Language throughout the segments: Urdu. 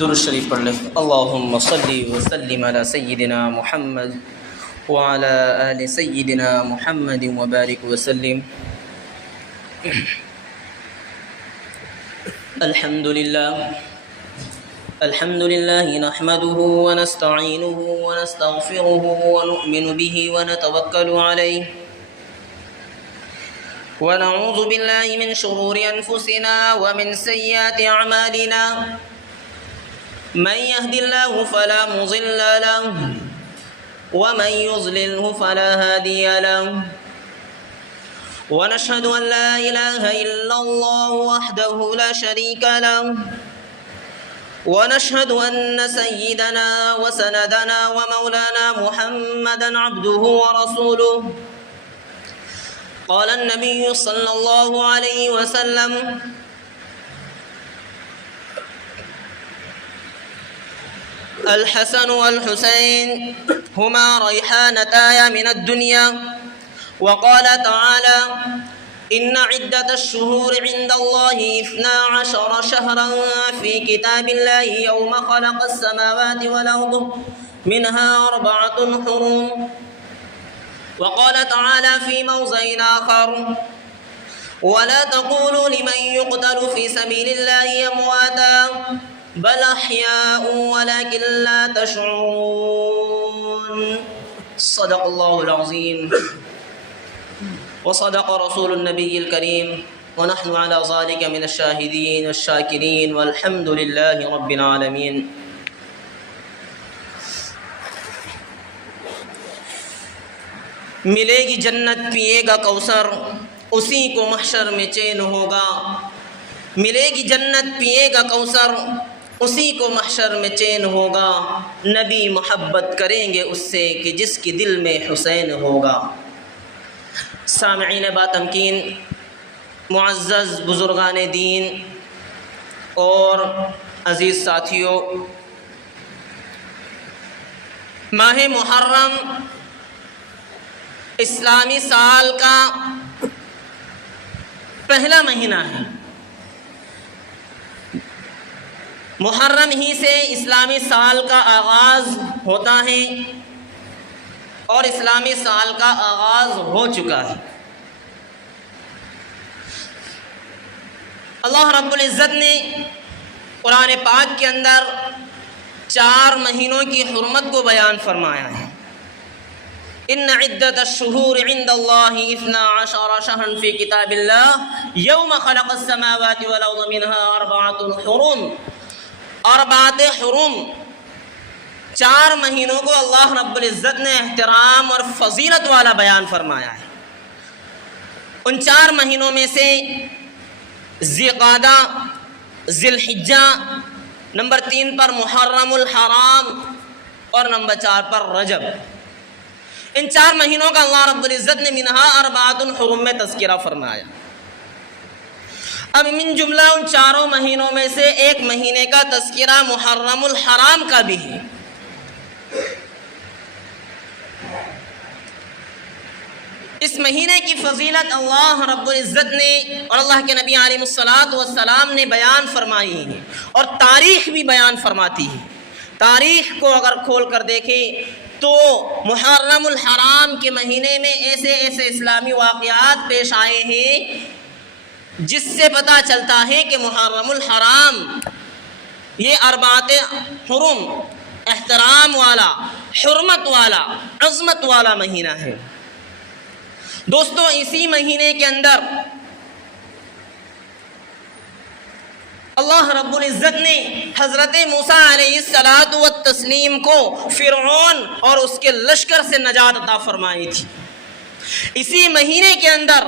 درود شریف پڑھ لیں۔ اللہم صلی وسلم علی سیدنا محمد وعلی آل سیدنا محمد وبارک وسلم۔ الحمد للہ نحمده ونستعینه ونستغفره ونؤمن به ونتوکل علیہ ونعوذ باللہ من شرور انفسنا ومن سیئات اعمالنا من يهد الله فلا مضل له ومن يضلله فلا هادي له ونشهد أن لا إله إلا الله وحده لا شريك له ونشهد أن سيدنا وسندنا ومولانا محمدا عبده ورسوله قال النبي صلى الله عليه وسلم الحسن والحسين هما ريحانتاي من الدنيا وقال تعالى إن عدة الشهور عند الله 12 شهرا في كتاب الله يوم خلق السماوات والأرض منها 4 حرم وقال تعالى في موضع آخر ولا تقولوا لمن يقتل في سبيل الله أمواتا بل أحياء ولكن لا تشعرون صدق الله العظيم وصدق رسول النبي الكريم ونحن على ذلك من الشاهدين والشاكرين والحمد لله رب العالمين۔ ملے گی جنت پیے گا کوثر اسی کو محشر میں چین ہوگا، ملے گی جنت پیے گا کوثر اسی کو محشر میں چین ہوگا، نبی محبت کریں گے اس سے کہ جس کے دل میں حسین ہوگا۔ سامعین با تمکین، معزز بزرگان دین اور عزیز ساتھیوں، ماہ محرم اسلامی سال کا پہلا مہینہ ہے۔ محرم ہی سے اسلامی سال کا آغاز ہوتا ہے اور اسلامی سال کا آغاز ہو چکا ہے۔ اللہ رب العزت نے قرآن پاک کے اندر 4 مہینوں کی حرمت کو بیان فرمایا ہے۔ ان عدت الشہور عند اللہ 12 شہرا فی کتاب اللہ یوم خلق السماوات والارض منها 4 حرم۔ 4 حرم، 4 مہینوں کو اللہ رب العزت نے احترام اور فضیلت والا بیان فرمایا ہے۔ ان 4 مہینوں میں سے ذی قعدہ، ذی الحجہ، نمبر 3 پر محرم الحرام اور نمبر 4 پر رجب۔ ان 4 مہینوں کا اللہ رب العزت نے منہا 4 حرم میں تذکرہ فرمایا۔ اب من جملہ ان 4 مہینوں میں سے ایک مہینے کا تذکرہ محرم الحرام کا بھی ہے۔ اس مہینے کی فضیلت اللہ رب العزت نے اور اللہ کے نبی علیہ السلام نے بیان فرمائی ہے اور تاریخ بھی بیان فرماتی ہے۔ تاریخ کو اگر کھول کر دیکھیں تو محرم الحرام کے مہینے میں ایسے اسلامی واقعات پیش آئے ہیں جس سے پتہ چلتا ہے کہ محرم الحرام یہ 4 حرم، احترام والا، حرمت والا، عظمت والا مہینہ ہے۔ دوستو، اسی مہینے کے اندر اللہ رب العزت نے حضرت موسیٰ علیہ السلام کو فرعون اور اس کے لشکر سے نجات عطا فرمائی تھی۔ اسی مہینے کے اندر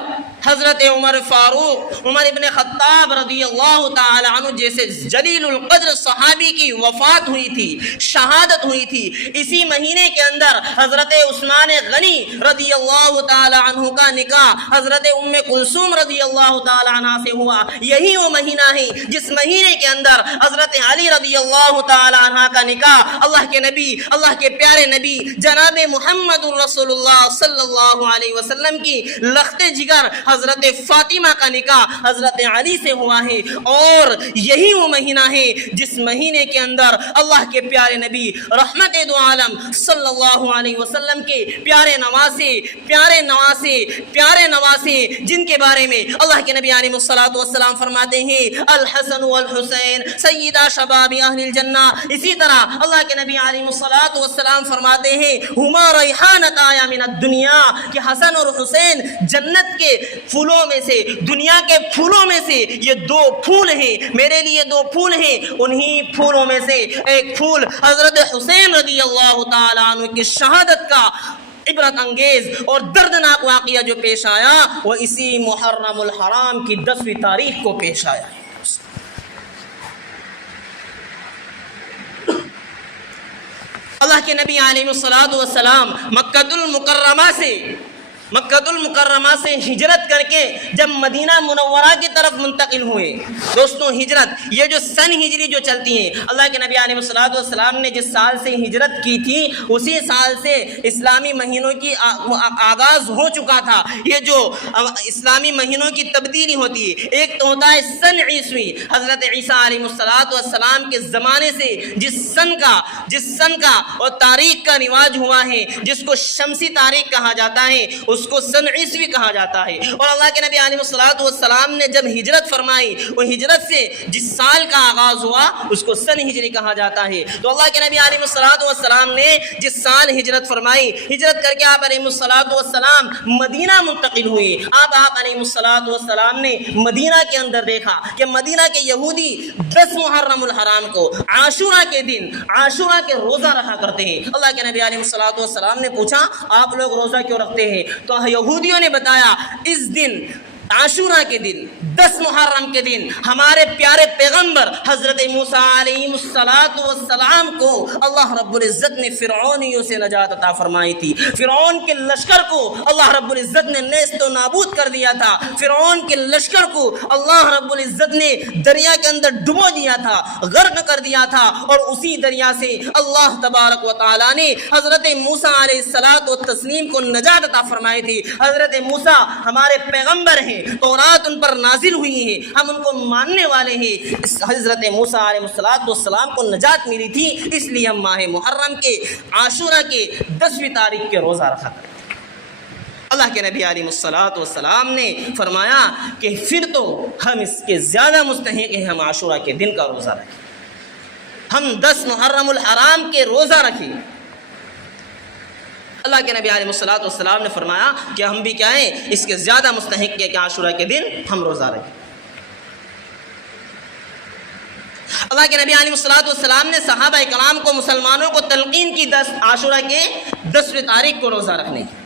حضرت عمر فاروق، عمر ابن خطاب رضی اللہ تعالی عنہ جیسے جلیل القدر صحابی کی وفات ہوئی تھی، شہادت ہوئی تھی۔ اسی مہینے کے اندر حضرت عثمان غنی رضی اللہ تعالی عنہ کا نکاح حضرت ام کلثوم رضی اللہ تعالی عنہ سے ہوا۔ یہی وہ مہینہ ہے جس مہینے کے اندر حضرت علی رضی اللہ تعالی عنہ کا نکاح اللہ کے نبی، اللہ کے پیارے نبی جناب محمد رسول اللہ صلی اللہ علیہ وسلم کی لخت جگر حضرت فاطمہ کا نکاح حضرت علی سے ہوا ہے، اور یہی وہ مہینہ ہے جس مہینے کے اندر اللہ کے پیارے نبی رحمت دو عالم صلی اللہ علیہ وسلم کے پیارے نواسے جن کے بارے میں اللہ کے نبی علیہ الصلوۃ والسلام فرماتے ہیں الحسن والحسین سیدہ شباب اہل الجنہ، اسی طرح اللہ کے نبی علیہ الصلوۃ والسلام فرماتے ہیں ہما ریحانۃ آیا من الدنیا، کہ حسن اور حسین جنت کے پھولوں میں سے، دنیا کے پھولوں میں سے یہ دو پھول ہیں، میرے لیے دو پھول ہیں، انہی پھولوں میں سے ایک پھول حضرت حسین رضی اللہ تعالیٰ عنہ کی شہادت کا عبرت انگیز اور دردناک واقعہ جو پیش آیا وہ اسی محرم الحرام کی 10ویں تاریخ کو پیش آیا ہے۔ اللہ کے نبی علیہ الصلوۃ والسلام مکہ المکرمہ سے ہجرت کر کے جب مدینہ منورہ کی طرف منتقل ہوئے، دوستوں ہجرت یہ جو سن ہجری جو چلتی ہے، اللہ کے نبی علیہ الصلوۃ والسلام نے جس سال سے ہجرت کی تھی اسی سال سے اسلامی مہینوں کی آغاز ہو چکا تھا۔ یہ جو اسلامی مہینوں کی تبدیلی ہوتی ہے، ایک تو ہوتا ہے سن عیسوی، حضرت عیسیٰ علیہ الصلوۃ والسلام کے زمانے سے جس سن کا اور تاریخ کا رواج ہوا ہے، جس کو شمسی تاریخ کہا جاتا ہے اس کو سن عیسوی کہا جاتا ہے۔ اور اللہ کے نبی علیہ الصلوۃ والسلام نے جب ہجرت فرمائی، وہ ہجرت سے جس سال کا آغاز ہوا اس کو سن ہجری کہا جاتا ہے۔ تو اللہ کے نبی علیہ الصلوۃ والسلام نے جس سال ہجرت فرمائی، ہجرت کر کے آپ علیہ الصلوۃ والسلام مدینہ منتقل ہوئے۔ آپ علیہ الصلوۃ والسلام نے مدینہ کے اندر دیکھا کہ مدینہ کے یہودی 10 محرم الحرام کو عاشورہ کے دن عاشورہ کے روزہ رکھا کرتے ہیں۔ اللہ کے نبی علیہ الصلوۃ والسلام نے پوچھا آپ لوگ روزہ کیوں رکھتے ہیں؟ تو یہودیوں نے بتایا اس دن عاشورہ کے دن 10 محرم کے دن ہمارے پیارے پیغمبر حضرت موسیٰ علیہ السلام کو اللہ رب العزت نے فرعونیوں سے نجات عطا فرمائی تھی۔ فرعون کے لشکر کو اللہ رب العزت نے نیست و نابود کر دیا تھا۔ فرعون کے لشکر کو اللہ رب العزت نے دریا کے اندر ڈبو دیا تھا، غرق کر دیا تھا، اور اسی دریا سے اللہ تبارک و تعالیٰ نے حضرت موسیٰ علیہ السلام کو نجات عطا فرمائی تھی۔ حضرت موسیٰ ہمارے پیغمبر ہیں، تورات ان پر نازل ہوئی ہے، ہم ان کو ماننے والے ہیں۔ حضرت موسیٰ علیہ السلام کو نجات ملی تھی، اس لیے ہم ماہ محرم کے عاشورہ کے 10ویں تاریخ کے روزہ رکھا کرتے ہیں۔ اللہ کے نبی علیہ السلام نے فرمایا کہ پھر تو ہم اس کے زیادہ مستحق ہیں ہم عاشورہ کے دن کا روزہ رکھیں، ہم 10 محرم الحرام کے روزہ رکھیں۔ اللہ کے نبی علیہ السلام نے فرمایا کہ ہم بھی کیا ہیں اس کے زیادہ مستحق ہے کہ عاشورہ کے دن ہم روزہ رکھیں۔ اللہ کے نبی علیہ السلام نے صحابہ کرام کو مسلمانوں کو تلقین کی عاشورہ کے 10ویں تاریخ کو روزہ رکھنے کی۔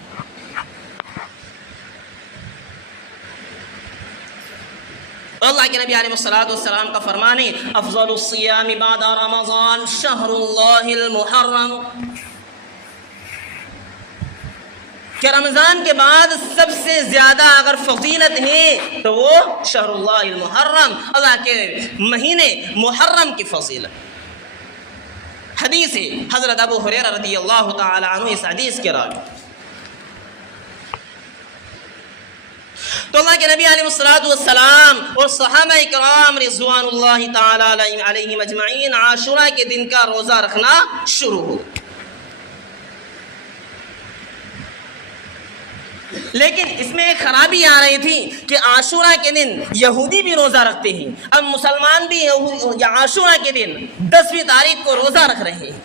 اللہ کے نبی علیہ السلام کا فرمان ہے افضل الصیام بعد رمضان شہر اللہ المحرم، کہ رمضان کے بعد سب سے زیادہ اگر فضیلت ہے تو وہ شہر اللہ المحرم، اللہ کے مہینے محرم کی فضیلت۔ حدیث ہے حضرت ابو ہریرہ رضی اللہ تعالی عنہ اس حدیث کے راوی۔ تو اللہ کے نبی علیہ السلام اور صحابہ کرام رضوان اللہ تعالی علیہم اجمعین عاشورہ کے دن کا روزہ رکھنا شروع ہو۔ لیکن اس میں ایک خرابی آ رہی تھی کہ عاشورہ کے دن یہودی بھی روزہ رکھتے ہیں، اب مسلمان بھی عاشورہ کے دن 10ویں تاریخ کو روزہ رکھ رہے ہیں۔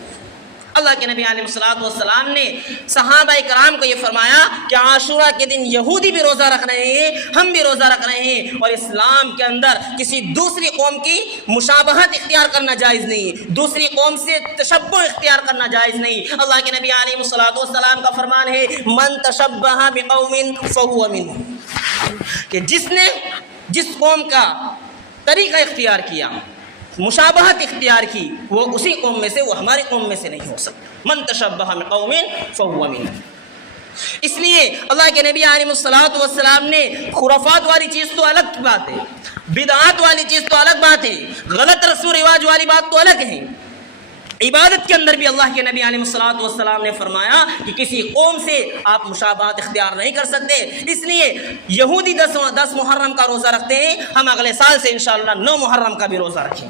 اللہ کے نبی علیہ السلام نے صحابہ کرام کو یہ فرمایا کہ عاشورہ کے دن یہودی بھی روزہ رکھ رہے ہیں، ہم بھی روزہ رکھ رہے ہیں، اور اسلام کے اندر کسی دوسری قوم کی مشابہت اختیار کرنا جائز نہیں، دوسری قوم سے تشبہ اختیار کرنا جائز نہیں۔ اللہ کے نبی علیہ السلام کا فرمان ہے من تشبہ بقوم فہو منہم، کہ جس نے جس قوم کا طریقہ اختیار کیا، مشابہت اختیار کی، وہ اسی قوم میں سے، وہ ہماری قوم میں سے نہیں ہو سکتا۔ من تشبہ بقوم فہو منہم۔ اس لیے اللہ کے نبی علیہ السلام نے خرافات والی چیز تو الگ بات ہے، بدعات والی چیز تو الگ بات ہے، غلط رسم و رواج والی بات تو الگ ہے، عبادت کے اندر بھی اللہ کے نبی علیہ الصلوۃ والسلام نے فرمایا کہ کسی قوم سے آپ مشابہت اختیار نہیں کر سکتے، اس لیے یہودی 10 محرم کا روزہ رکھتے ہیں، ہم اگلے سال سے انشاءاللہ 9 محرم کا بھی روزہ رکھیں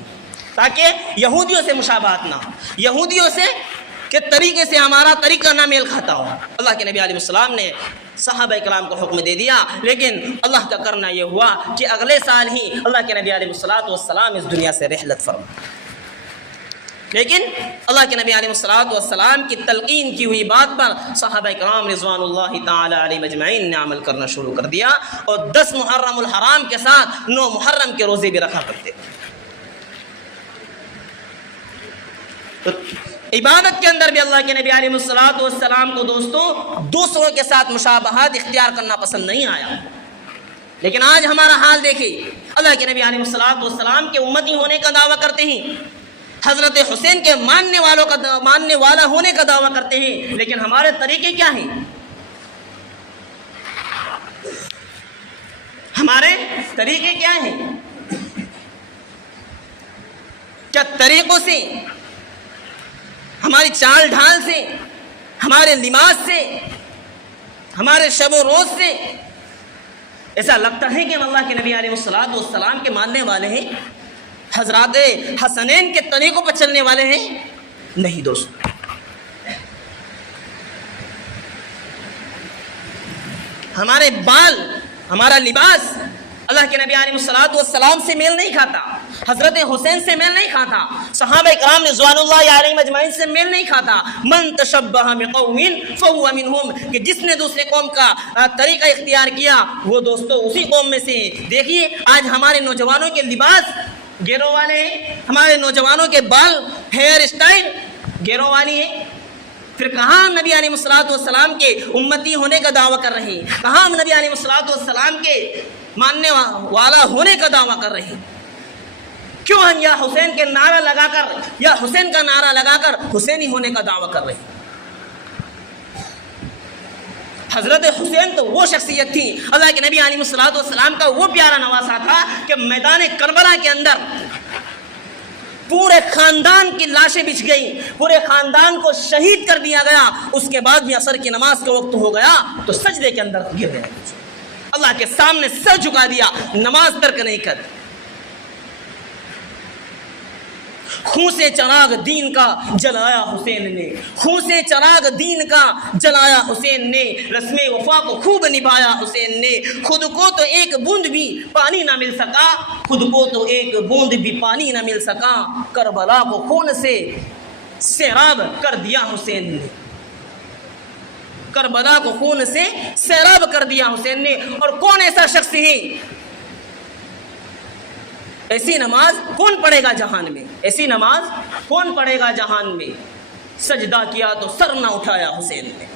تاکہ یہودیوں سے مشابہت نہ ہو، یہودیوں سے کے طریقے سے ہمارا طریقہ نہ میل کھاتا ہو۔ اللہ کے نبی علیہ السلام نے صحابہ کرام کو حکم دے دیا، لیکن اللہ کا کرنا یہ ہوا کہ اگلے سال ہی اللہ کے نبی علیہ الصلوۃ والسلام اس دنیا سے رحلت فرما، لیکن اللہ کے نبی علیہ الصلوۃ والسلام کی تلقین کی ہوئی بات پر صحابہ کرام رضوان اللہ تعالی علیہم اجمعین نے عمل کرنا شروع کر دیا اور 10 محرم الحرام کے ساتھ 9 محرم کے روزے بھی رکھا کرتے تھے۔ تو عبادت کے اندر بھی اللہ کے نبی علیہ الصلوۃ والسلام کو دوستوں دوسروں کے ساتھ مشابہت اختیار کرنا پسند نہیں آیا، لیکن آج ہمارا حال دیکھیے، اللہ کے نبی علیہ الصلوۃ والسلام کے امتی ہونے کا دعویٰ کرتے ہیں، حضرت حسین کے ماننے والا ہونے کا دعویٰ کرتے ہیں، لیکن ہمارے طریقے کیا ہیں؟ ہمارے طریقے کیا ہیں؟ کیا طریقوں سے، ہماری چال ڈھال سے، ہمارے لباس سے، ہمارے شب و روز سے ایسا لگتا ہے کہ ہم اللہ کے نبی علیہ الصلوۃ والسلام کے ماننے والے ہیں، حضرات حسنین کے طریقوں پر چلنے والے ہیں؟ نہیں دوستو، ہمارے بال، ہمارا لباس اللہ کے نبی علیہ الصلوۃ والسلام سے میل نہیں کھاتا، حضرت حسین سے میل نہیں کھاتا، صحابہ کرام رضوان اللہ علیہم اجمعین سے میل نہیں کھاتا۔ من تشبہ بقوم فہو منہم، کہ جس نے دوسرے قوم کا طریقہ اختیار کیا وہ دوستو اسی قوم میں سے۔ دیکھیے آج ہمارے نوجوانوں کے لباس گیروں والے ہیں، ہمارے نوجوانوں کے بال ہیئر اسٹائل گیروں والی ہیں، پھر کہاں ہم نبی علیہ الصلوۃ والسلام کے امتی ہونے کا دعویٰ کر رہے ہیں، کہاں ہم نبی علیہ الصلوۃ والسلام کے ماننے والا ہونے کا دعویٰ کر رہے ہیں؟ کیوں ہم یا حسین کے نعرہ لگا کر، یا حسین کا نعرہ لگا کر حسینی ہونے کا دعویٰ کر رہے ہیں؟ حضرت حسین تو وہ شخصیت تھی، اللہ کے نبی علیہ الصلوۃ والسلام کا وہ پیارا نواسا تھا کہ میدان کربلا کے اندر پورے خاندان کی لاشیں بچھ گئی، پورے خاندان کو شہید کر دیا گیا، اس کے بعد بھی عصر کی نماز کا وقت ہو گیا تو سجدے کے اندر گر گئے، اللہ کے سامنے سر جھکا دیا، نماز ترک نہیں کر۔ خون سے چراغ دین کا جلایا حسین نے، خون سے چراغ دین کا جلایا حسین نے، رسم وفا کو خوب نبھایا حسین نے، خود کو تو ایک بوند بھی پانی نہ مل سکا، خود کو تو ایک بوند بھی پانی نہ مل سکا، کربلا کو خون سے سیراب کر دیا حسین نے، کربلا کو خون سے سیراب کر دیا حسین نے۔ اور کون ایسا شخص ہے، ایسی نماز کون پڑھے گا جہان میں، ایسی نماز کون پڑھے گا جہان میں؟ سجدہ کیا تو سر نہ اٹھایا حسین نے۔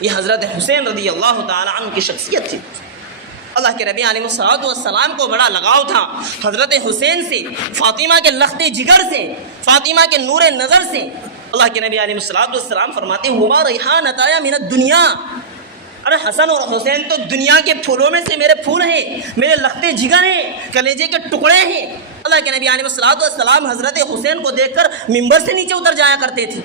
یہ حضرت حسین رضی اللہ تعالی عنہ کی شخصیت تھی۔ اللہ کے نبی علیہ الصلوۃ والسلام کو بڑا لگاؤ تھا حضرت حسین سے، فاطمہ کے لخت جگر سے، فاطمہ کے نور نظر سے۔ اللہ کے نبی علیہ الصلوۃ والسلام فرماتے ہیں ہما ریحانۃ من الدنیا، ارے حسن اور حسین تو دنیا کے پھولوں میں سے میرے پھول ہیں، میرے لختے جگر ہیں، کلیجے کے ٹکڑے ہیں۔ اللہ کے نبی علیہ الصلوۃ والسلام حضرت حسین کو دیکھ کر ممبر سے نیچے اتر جایا کرتے تھے۔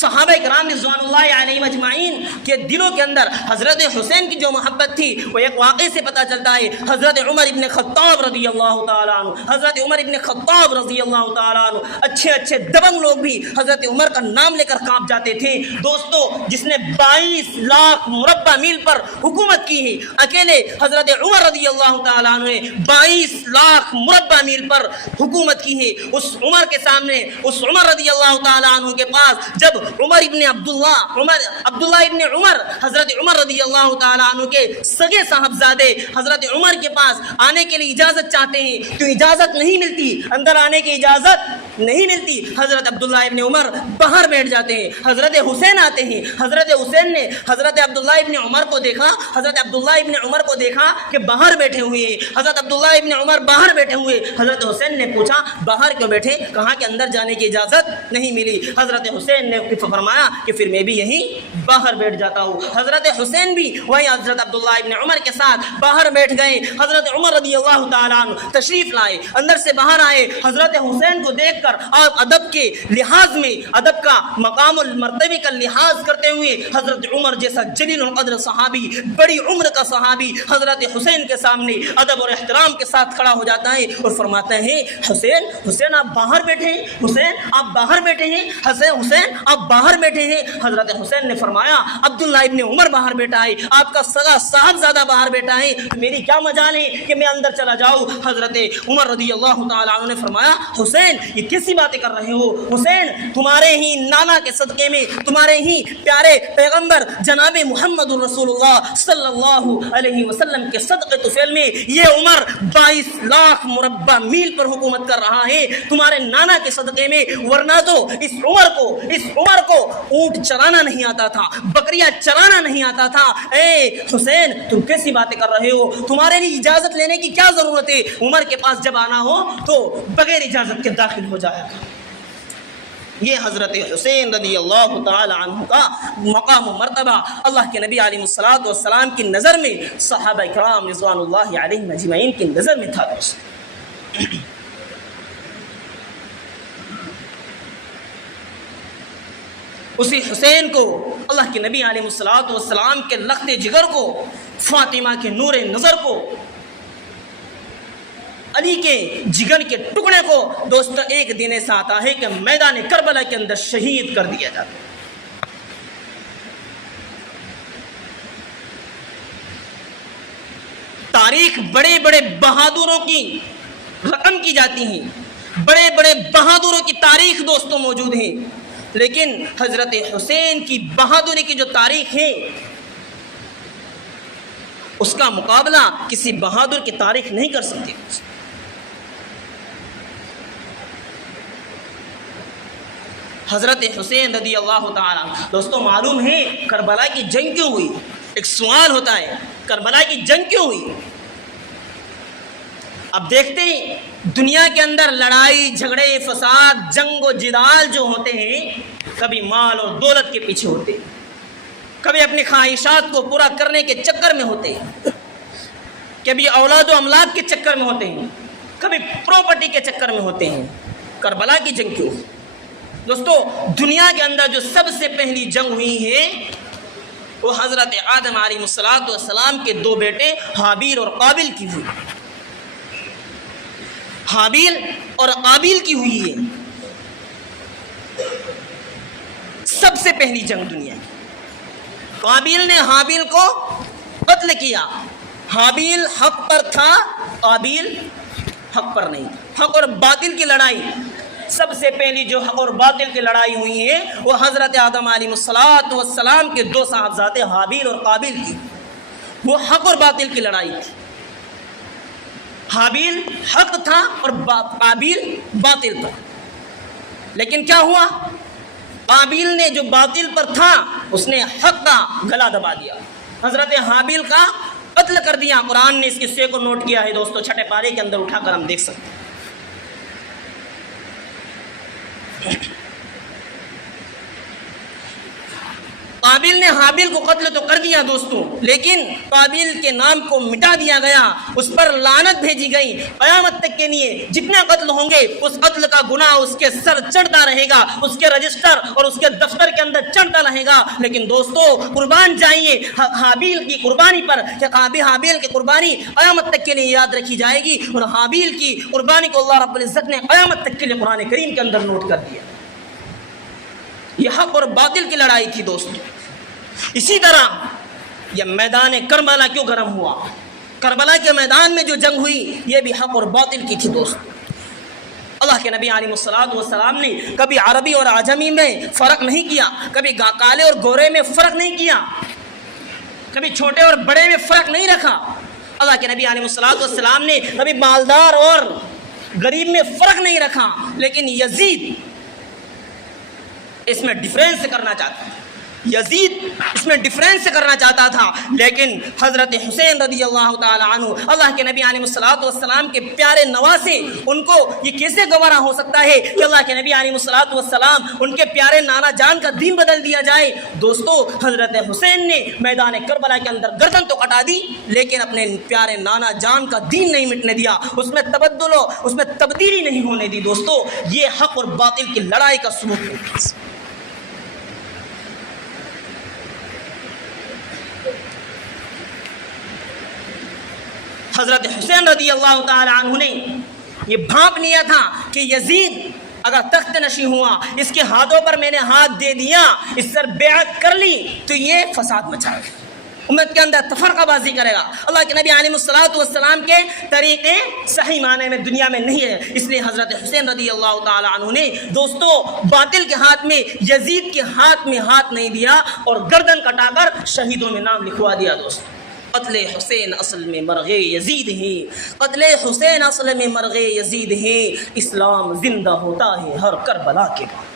صحابہ کرام رضوان اللہ علیہم اجمعین کے دلوں کے اندر حضرت حسین کی جو محبت تھی وہ ایک واقعے سے پتہ چلتا ہے۔ حضرت عمر ابن خطاب رضی اللہ تعالیٰ عنہ، حضرت عمر ابن خطاب رضی اللہ تعالیٰ عنہ، اچھے اچھے دبنگ لوگ بھی حضرت عمر کا نام لے کر کانپ جاتے تھے۔ دوستو جس نے 22 لاکھ مربع میل پر حکومت کی ہے، اکیلے حضرت عمر رضی اللہ تعالیٰ عنہ نے 22 لاکھ مربع میل پر حکومت کی ہے۔ اس عمر کے سامنے، اس عمر رضی اللہ تعالیٰ عنہ کے پاس جب عمر ابن عبداللہ ابن عمر، حضرت عمر رضی اللہ تعالیٰ عنہ کے سگے صاحبزادے حضرت عمر کے پاس آنے کے لیے اجازت چاہتے ہیں تو اجازت نہیں ملتی، اندر آنے کی اجازت نہیں ملتی، حضرت عبداللہ ابن عمر باہر بیٹھ جاتے ہیں، حضرت حسین آتے ہیں، حضرت حسین نے حضرت عبداللہ ابن عمر کو دیکھا، حضرت عبداللہ ابن عمر کو دیکھا کہ باہر بیٹھے ہوئے ہیں، حضرت عبداللہ ابن عمر باہر بیٹھے ہوئے، حضرت حسین نے پوچھا باہر کیوں بیٹھے؟ کہا کہ اندر جانے کی اجازت نہیں ملی۔ حضرت حسین نے فرمایا کہ پھر میں بھی یہیں باہر بیٹھ جاتا ہوں۔ حضرت حسین بھی وہی حضرت عبداللہ ابن عمر کے ساتھ باہر بیٹھ گئے۔ حضرت عمر رضی اللہ تعالیٰ عنہ تشریف لائے، اندر سے باہر آئے، حضرت حسین کو دیکھ کر آپ ادب کے لحاظ میں، ادب کا مقام المرتبے کا لحاظ کرتے ہوئے حضرت عمر جیسا جلیل القدر صحابی، بڑی عمر کا صحابی حضرت حسین کے سامنے ادب اور احترام کے ساتھ کھڑا ہو جاتا ہے اور فرماتا ہے حسین آپ باہر بیٹھے ہیں، حسین آپ باہر بیٹھے ہیں، حسین آپ باہر بیٹھے ہیں۔ حضرت حسین نے فرمایا عبداللہ ابن عمر باہر بیٹھا ہے، آپ کا سگا صاحبزادہ باہر بیٹھا ہے، میری کیا مجال ہے کہ میں اندر چلا جاؤں؟ حضرت عمر رضی اللہ تعالیٰ عنہ نے فرمایا حسین یہ کیسی باتیں کر رہے ہو؟ حسین تمہارے ہی نانا کے صدقے میں، تمہارے ہی پیارے پیغمبر جناب محمد رسول اللہ صلی اللہ علیہ وسلم کے صدقے طفیل میں یہ عمر 22 لاکھ مربع میل پر حکومت کر رہا ہے تمہارے نانا کے صدقے میں، ورنہ تو اس عمر کو اونٹ چرانا نہیں آتا تھا، بکریاں چرانا نہیں آتا تھا۔ اے حسین تم کیسی باتیں کر رہے ہو؟ تمہارے لیے اجازت لینے کی کیا ضرورت ہے؟ عمر کے پاس جب آنا ہو تو بغیر اجازت کے داخل ہو جایا گا۔ یہ حضرت حسین رضی اللہ تعالی عنہ کا مقام و مرتبہ اللہ کے نبی علیہ الصلوۃ والسلام کی نظر میں، صحابہ کرام رضوان اللہ علیہم اجمعین کی نظر میں تھا۔ اسی حسین کو، اللہ کے نبی علیہ الصلوۃ والسلام کے لخت جگر کو، فاطمہ کے نور نظر کو، علی کے جگر کے ٹکڑے کو دوستو ایک دن ایسا آتا ہے کہ میدان کربلا کے اندر شہید کر دیا جاتا ہے۔ تاریخ بڑے بڑے بہادروں کی رقم کی جاتی ہیں، بڑے بڑے بہادروں کی تاریخ دوستوں موجود ہیں، لیکن حضرت حسین کی بہادری کی جو تاریخ ہے اس کا مقابلہ کسی بہادر کی تاریخ نہیں کر سکتی۔ حضرت حسین رضی اللہ تعالیٰ، دوستوں معلوم ہے کربلا کی جنگ کیوں ہوئی؟ ایک سوال ہوتا ہے کربلا کی جنگ کیوں ہوئی؟ اب دیکھتے ہیں دنیا کے اندر لڑائی جھگڑے فساد جنگ و جدال جو ہوتے ہیں کبھی مال اور دولت کے پیچھے ہوتے ہیں، کبھی اپنی خواہشات کو پورا کرنے کے چکر میں ہوتے ہیں، کبھی اولاد و املاک کے چکر میں ہوتے ہیں، کبھی پراپرٹی کے چکر میں ہوتے ہیں۔ کربلا کی جنگ کیوں؟ دوستو دنیا کے اندر جو سب سے پہلی جنگ ہوئی ہے وہ حضرت آدم علیہ السلام کے دو بیٹے حابیل اور قابیل کی ہوئی، حابیل اور قابیل کی ہوئی ہے سب سے پہلی جنگ دنیا کی۔ قابیل نے حابیل کو قتل کیا، حابیل حق پر تھا، قابیل حق پر نہیں تھا۔ حق اور باطل کی لڑائی، سب سے پہلی جو حق اور باطل کی لڑائی ہوئی ہے وہ حضرت آدم علیہ السلام کے دو صاحبزادے حابیل اور قابیل کی، وہ حق اور باطل کی لڑائی تھی۔ حابیل حق تھا اور قابیل باطل پر، لیکن کیا ہوا؟ قابیل نے جو باطل پر تھا اس نے حق کا گلا دبا دیا، حضرت حابیل کا قتل کر دیا۔ قرآن نے اس قصے کو نوٹ کیا ہے دوستو، چھٹے پارے کے اندر اٹھا کر ہم دیکھ سکتے ہیں۔ قابیل نے حابیل کو قتل تو کر دیا دوستو، لیکن قابیل کے نام کو مٹا دیا گیا، اس پر لعنت بھیجی گئی۔ قیامت تک کے لیے جتنے قتل ہوں گے اس قتل کا گناہ اس کے سر چڑھتا رہے گا، اس کے رجسٹر اور اس کے دفتر کے اندر چڑھتا رہے گا۔ لیکن دوستو قربان جائیے حابیل کی قربانی پر، کہ حابیل کی قربانی قیامت تک کے لیے یاد رکھی جائے گی، اور حابیل کی قربانی کو اللہ رب العزت نے قیامت تک کے لیے قرآن کریم کے اندر نوٹ کر دیا۔ یہ حق اور باطل کی لڑائی تھی دوستو۔ اسی طرح یہ میدان کربلا کیوں گرم ہوا؟ کربلا کے میدان میں جو جنگ ہوئی یہ بھی حق اور باطل کی تھی دوستو۔ اللہ کے نبی علیہ السلام نے کبھی عربی اور عجمی میں فرق نہیں کیا، کبھی کالے اور گورے میں فرق نہیں کیا، کبھی چھوٹے اور بڑے میں فرق نہیں رکھا۔ اللہ کے نبی علیہ السلام نے کبھی مالدار اور غریب میں فرق نہیں رکھا، لیکن یزید اس میں ڈیفرنس کرنا چاہتا تھا، یزید اس میں ڈیفرنس کرنا چاہتا تھا، لیکن حضرت حسین رضی اللہ تعالی عنہ، اللہ کے نبی علیہ الصلوۃ والسلام کے پیارے نواسے، ان کو یہ کیسے گوارا ہو سکتا ہے کہ اللہ کے نبی علیہ الصلوۃ والسلام ان کے پیارے نانا جان کا دین بدل دیا جائے؟ دوستو، حضرت حسین نے میدان کربلا کے اندر گردن تو کٹا دی، لیکن اپنے پیارے نانا جان کا دین نہیں مٹنے دیا، اس میں تبدل و اس میں تبدیلی نہیں ہونے دی۔ دوستو، یہ حق اور باطل کی لڑائی کا ثبوت ہے۔ حضرت حسین رضی اللہ تعالی عنہ نے یہ بھانپ لیا تھا کہ یزید اگر تخت نشین ہوا، اس کے ہاتھوں پر میں نے ہاتھ دے دیا، اس پر بیعت کر لی، تو یہ فساد مچائے گا، امت کے اندر تفرقہ بازی کرے گا۔ اللہ کے نبی علیہ الصلوۃ والسلام کے طریقے صحیح معنی میں دنیا میں نہیں ہے، اس لیے حضرت حسین رضی اللہ تعالی عنہ نے دوستو باطل کے ہاتھ میں، یزید کے ہاتھ میں ہاتھ نہیں دیا اور گردن کٹا کر شہیدوں میں نام لکھوا دیا۔ دوستو، قتل حسین اصل میں مرغ یزید ہے، قتل حسین اصل میں مرغ یزید ہے، اسلام زندہ ہوتا ہے ہر کربلا کے بعد۔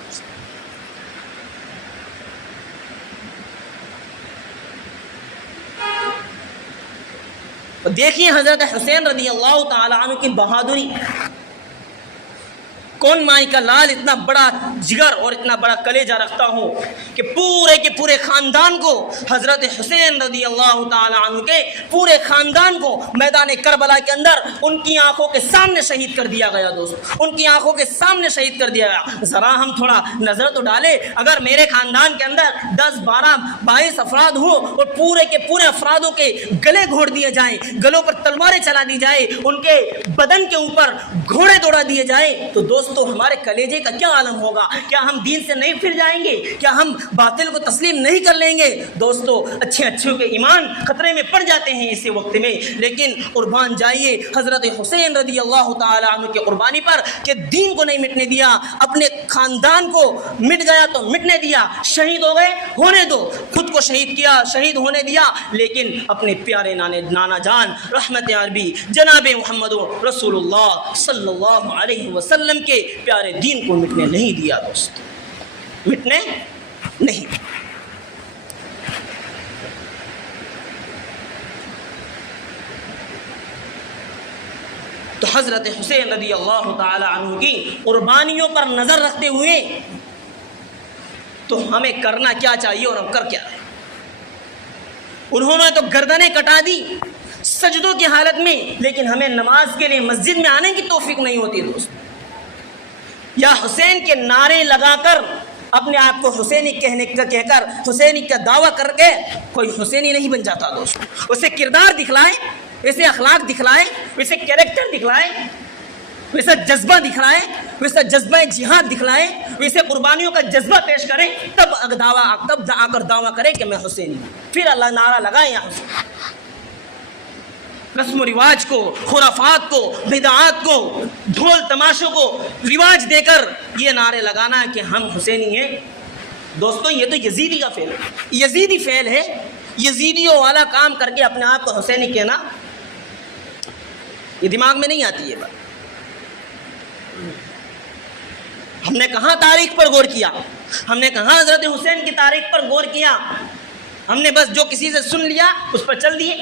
دیکھیے حضرت حسین رضی اللہ تعالی عنہ کی بہادری، کون مائی کا لال اتنا بڑا جگر اور اتنا بڑا کلیجہ رکھتا ہوں کہ پورے کے پورے خاندان کو، حضرت حسین رضی اللہ تعالی عنہ کے پورے خاندان کو میدان کربلا کے اندر ان کی آنکھوں کے سامنے شہید کر دیا گیا۔ دوستو، ان کی آنکھوں کے سامنے شہید کر دیا گیا۔ ذرا ہم تھوڑا نظر تو ڈالیں، اگر میرے خاندان کے اندر 10 12 22 افراد ہوں اور پورے کے پورے افرادوں کے گلے گھونٹ دیے جائیں، گلوں پر تلواریں چلا دی جائے، ان کے بدن کے اوپر گھوڑے دوڑا دیے جائیں، تو دوستو ہمارے کلیجے کا کیا عالم ہوگا؟ کیا ہم دین سے نہیں پھر جائیں گے؟ کیا ہم باطل کو تسلیم نہیں کر لیں گے؟ دوستو، اچھوں کے ایمان خطرے میں پڑ جاتے ہیں اسی وقت میں، لیکن قربان جائیے حضرت حسین رضی اللہ تعالی عنہ کی قربانی پر کہ دین کو نہیں مٹنے دیا، اپنے خاندان کو مٹ گیا تو مٹنے دیا، شہید ہو گئے ہونے دو، خود کو شہید کیا، شہید ہونے دیا، لیکن اپنے پیارے نانا جان رحمت عربی جناب محمد رسول اللہ صلی اللہ علیہ وسلم کے پیارے دین کو مٹنے نہیں دیا۔ دوست، مٹنے نہیں۔ تو حضرت حسین رضی اللہ تعالی عنہ کی قربانیوں پر نظر رکھتے ہوئے تو ہمیں کرنا کیا چاہیے اور ہم کر کیا رہے؟ انہوں نے تو گردنیں کٹا دی سجدوں کی حالت میں، لیکن ہمیں نماز کے لیے مسجد میں آنے کی توفیق نہیں ہوتی۔ دوست، یا حسین کے نعرے لگا کر اپنے آپ کو حسینی کہہ کر حسینی کا دعویٰ کر کے کوئی حسینی نہیں بن جاتا۔ دوست، اسے کردار دکھلائیں، ویسے اخلاق دکھلائیں، ویسے کیریکٹر دکھلائیں، ویسا جذبہ دکھلائیں، ویسا جذبہ جہاد دکھلائیں، ویسے قربانیوں کا جذبہ پیش کریں، تب آ کر دعویٰ کریں کہ میں حسینی ہوں، پھر اللہ نعرہ لگائیں۔ یا حسین، رسم و رواج کو، خرافات کو، بدعات کو، ڈھول تماشوں کو رواج دے کر یہ نعرے لگانا کہ ہم حسینی ہیں، دوستوں یہ تو یزیدی کا فعل ہے، یزیدی فعل ہے۔ یزیدیوں والا کام کر کے اپنے آپ کو حسینی کہنا، یہ دماغ میں نہیں آتی ہے بات۔ ہم نے کہاں تاریخ پر غور کیا؟ ہم نے کہاں حضرت حسین کی تاریخ پر غور کیا؟ ہم نے بس جو کسی سے سن لیا اس پر چل دیے،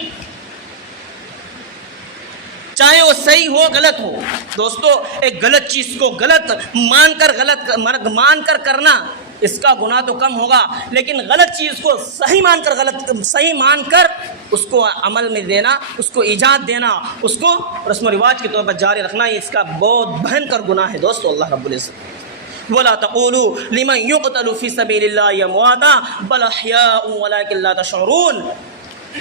چاہے وہ صحیح ہو غلط ہو۔ دوستو، ایک غلط چیز کو غلط مان کر کرنا، اس کا گناہ تو کم ہوگا، لیکن غلط چیز کو صحیح مان کر اس کو عمل میں دینا، اس کو ایجاد دینا، اس کو رسم و رواج کے طور پر جاری رکھنا، یہ اس کا بہت بھینکر گناہ ہے۔ دوستو، اللہ رب العزت وَلَا تَقُولُوا لِمَنْ يُقْتَلُ فِي سَبِيلِ اللَّهِ أَمْوَاتٌ بَلْ أَحْيَاءٌ وَلَٰكِن لَّا تَشْعُرُونَ۔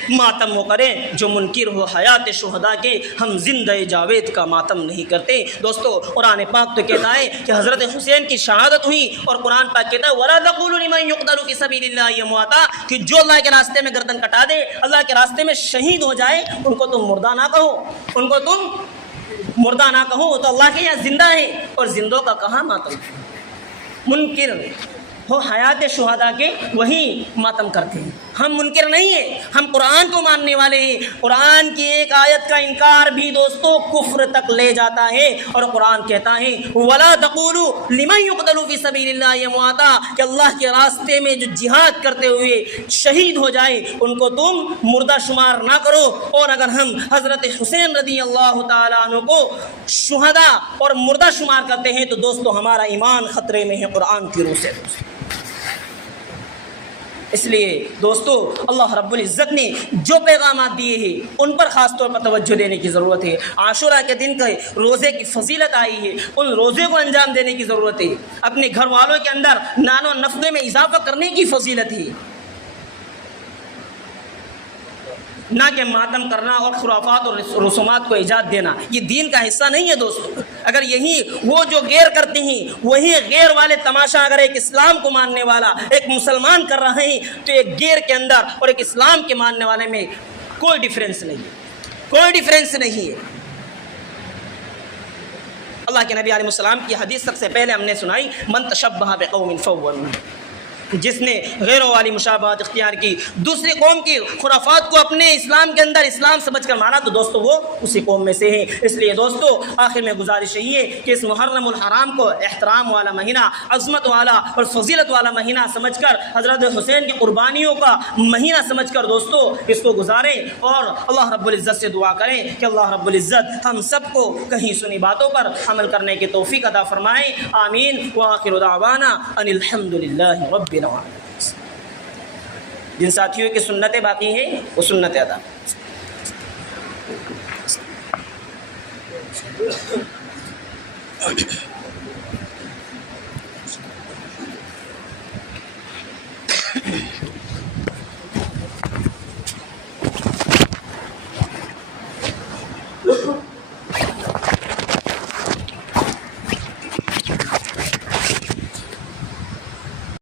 ماتم وہ کریں جو منکر ہو حیات شہداء کے، ہم زندہ جاوید کا ماتم نہیں کرتے۔ دوستو، قرآن پاک تو کہتا ہے کہ حضرت حسین کی شہادت ہوئی، اور قرآن پاک کہتا ہے وَلَا تَقُولُوا لِمَنْ يُقْتَلُ فِي سَبِيلِ اللَّهِ أَمْوَاتٌ، کہ جو اللہ کے راستے میں گردن کٹا دے، اللہ کے راستے میں شہید ہو جائے، ان کو تم مردہ نہ کہو، ان کو تم مردہ نہ کہو، وہ تو اللہ کے یہاں زندہ ہے، اور زندوں کا کہاں ماتم؟ منکر ہو حیات شہداء کے وہی ماتم کرتے ہیں۔ ہم منکر نہیں ہیں، ہم قرآن کو ماننے والے ہیں۔ قرآن کی ایک آیت کا انکار بھی دوستو کفر تک لے جاتا ہے، اور قرآن کہتا ہے وَلَا تَقُولُوا لِمَنْ يُقْتَلُ فِي سَبِيلِ اللَّهِ أَمْوَاتًا، کہ اللہ کے راستے میں جو جہاد کرتے ہوئے شہید ہو جائے ان کو تم مردہ شمار نہ کرو۔ اور اگر ہم حضرت حسین رضی اللہ تعالیٰ عنہ کو شہداء اور مردہ شمار کرتے ہیں تو دوستو ہمارا ایمان خطرے میں ہے قرآن کی روح سے۔ اس لیے دوستو اللہ رب العزت نے جو پیغامات دیے ہیں ان پر خاص طور پر توجہ دینے کی ضرورت ہے۔ عاشورہ کے دن کے روزے کی فضیلت آئی ہے، ان روزے کو انجام دینے کی ضرورت ہے۔ اپنے گھر والوں کے اندر نان و نفقے میں اضافہ کرنے کی فضیلت ہے، نہ کہ ماتم کرنا اور خرافات اور رسومات کو ایجاد دینا۔ یہ دین کا حصہ نہیں ہے دوستو۔ اگر یہی وہ جو غیر کرتے ہیں وہی غیر والے تماشا اگر ایک اسلام کو ماننے والا ایک مسلمان کر رہے ہیں تو ایک غیر کے اندر اور ایک اسلام کے ماننے والے میں کوئی ڈیفرنس نہیں ہے، کوئی ڈیفرنس نہیں ہے۔ اللہ کے نبی علیہ السلام کی حدیث سب سے پہلے ہم نے سنائی، من تشبہ بقوم فہو منہم، جس نے غیروں والی مشابہت اختیار کی، دوسری قوم کی خرافات کو اپنے اسلام کے اندر اسلام سمجھ کر مانا، تو دوستو وہ اسی قوم میں سے ہیں۔ اس لیے دوستو آخر میں گزارش یہی ہے کہ اس محرم الحرام کو احترام والا مہینہ، عظمت والا اور فضیلت والا مہینہ سمجھ کر، حضرت حسین کی قربانیوں کا مہینہ سمجھ کر دوستو اس کو گزاریں، اور اللہ رب العزت سے دعا کریں کہ اللہ رب العزت ہم سب کو کہیں سنی باتوں پر عمل کرنے کی توفیق عطا فرمائیں۔ آمین۔ وآخر دعوانا ان الحمد للہ رب العالمین۔ جن ساتھیوں کی سنتیں باقی ہیں وہ سنتیں ادا